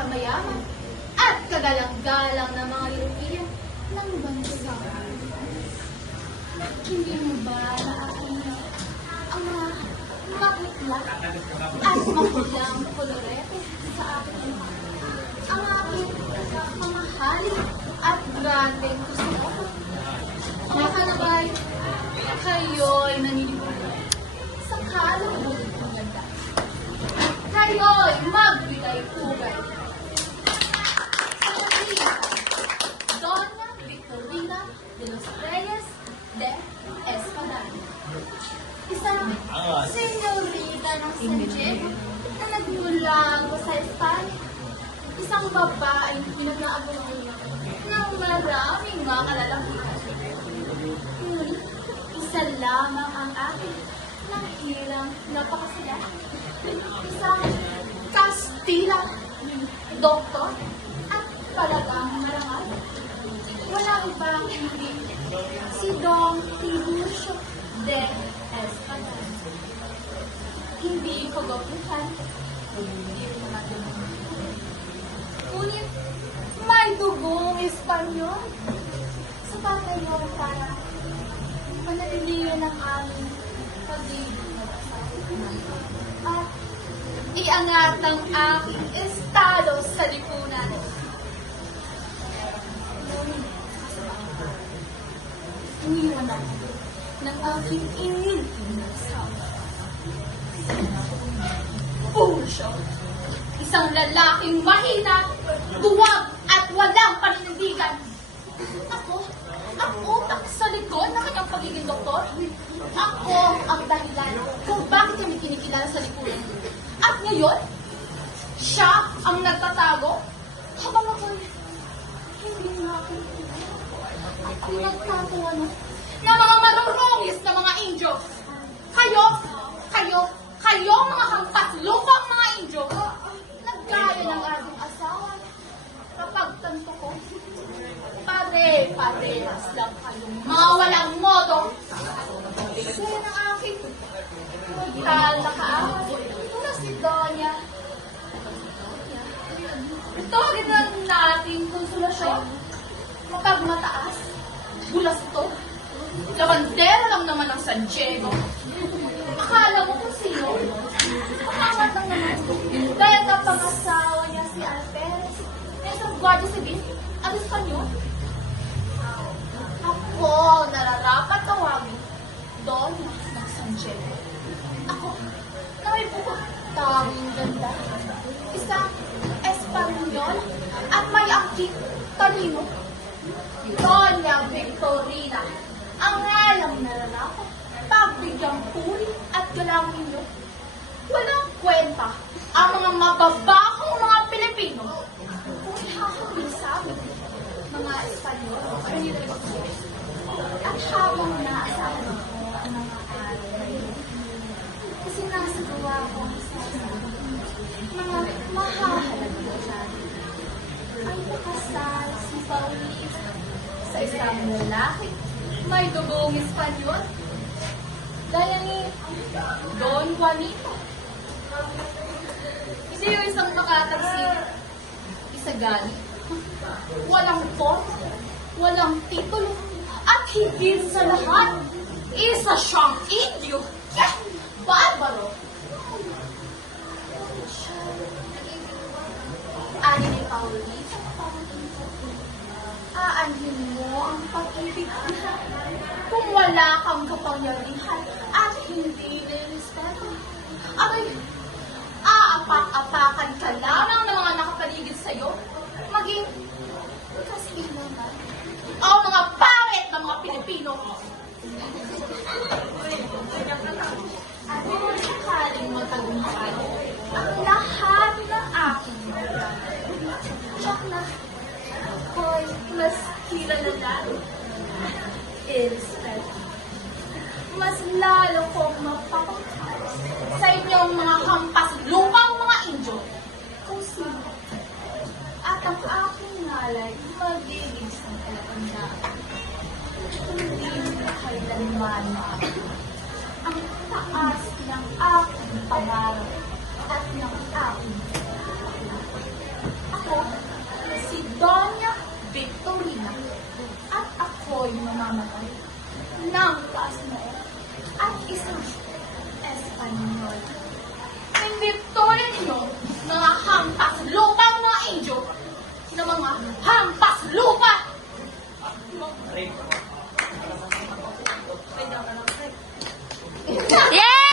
kamayaman at kagalang-galang ng mga European ng bansagan. Hindi mo ba naaamin ang mga makitlat at makulang kolorete sa akin? Ang aking mamahalin at grandeng gusto. Nakalabay, kayo'y naniniwala sa kalabog ng ganda. Kayo'y magbigay-pugay. Sa Madrid, Donna Victorina de los Reyes de Espadán. Isang senyorita ng San Diego na nagmulang sa Espanya. Isang babaeng pinag-aabunan ng maraming mga kalalakihan. Ngunit isa lamang ang akin ng hirang napakasaya. Isang Kastila, doktor, at talagang marangal. Walang ibang hindi si Don Tiburcio de Espadán. Hindi pag-opihan, hindi rin matulungan. Ngunit may dugong Espanyol sa patayon para panaliliyan ng aming pag-ibig at iangat ang aking estado sa lipunan. Iniwan ako ng aking inilting na asawa. Pulsyo, isang lalaking mahina, duwag at walang paninindigan. Ako, ang utak sa likod ng kanyang pagiging doktor. Ako ang dahilan kung bakit kami kinikilala sa lipunan. At ngayon, siya ang nagtatago habang ako'y hindi nga ako at pinagtatawa ng mga marurungis na mga Indio. Kayo mga hampas lupang mga Indio, naggaya ng ating asawa. Kapag tanto ko, pare-parehas lang kayong mga walang modo. Kaya ng aking tal na kaaway na si Doña. Tawagin na natin konsolasyon. Mapagmataas, bulas ito. Labandero lang naman ang San Diego. Akala mo kung sino? Makamat lang naman ito. Kaya kapangasawa niya si Alperes, isang Guardia Civil at Espanyol. Ako, nararapat tawagin doon ng San Diego. Ako, na may bukod tawing ganda. Isang Espanyol at may angking talino. Doña Victorina, ang alam nararapat, pagbigyang puri at galangin niyo. Walang kwenta ang mga mababakong mga Pilipino kung ihahapin sa amin, mga Espanyol. At habang naasahan ko ang mga araw na yun, kasi nasagawa ko ang isa sa mga mahahalagang bagay, ay nakasal si Paulista sa isang lalaki may dugong Espanyol, gaya ni Don Juanito. Hindi yung isang makatagsik, isagani, walang forma, walang titulo, at higit sa lahat, isa siyang Indio. Barbaro! Ani ni Paulita, aanhin mo ang pag-ibig kung wala kang kapangyarihan at hindi nirespeto. Abay, aapak-apakan ka lamang ng mga nakapaligid sa'yo, maging kasi naman ang mga pangit ng mga Pilipino. At kung sakaling matagumpay ang lahat ng aking tsak na ako'y mas kilala instead. Mas lalo kong mapapakal sa inyong mga hampas lupang mga Indio kung sino. At ang aking nalay magiging sa kalatandaan. Hindi mo kailanman ang taas ng aking pangarap at ng aking ng taas mo at isang Espanyol. Hindi tulad ninyo, mga hampas lupang mga angel,